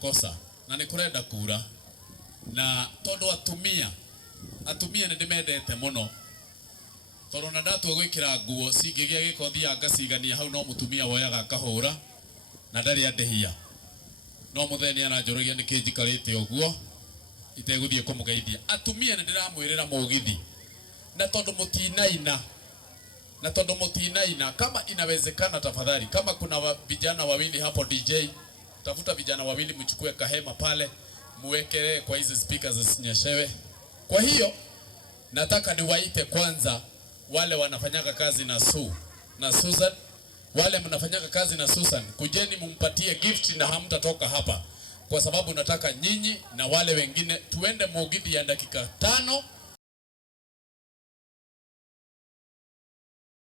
makosa na nä kå renda kura na tondå atumia nä ndä mendete må no tondå na ndatua gwä kä ra nguo cingä gä a gä ko thia ngacigania hau no må tumia woyaga kahå ra na ndarä andä hia no må thenya na njå ragia nä kä njikarä te å guo itegå thiä kå må geithia atumia nä ndä ramwä rä ra må githi na tondå må tinaina kama inawezekana tafadhali kama kuna vijana wawili hapo DJ tafuta vijana wawili mchukue kahema pale muwekele kwa hizi speakers zisinyeshewe. Kwa hiyo nataka niwaite kwanza wale wanafanyaka kazi na Susan, wale mnafanyaka kazi na Susan, kujeni mumpatie gift na hamtatoka hapa kwa sababu nataka nyinyi na wale wengine tuende Mugithi ya dakika 5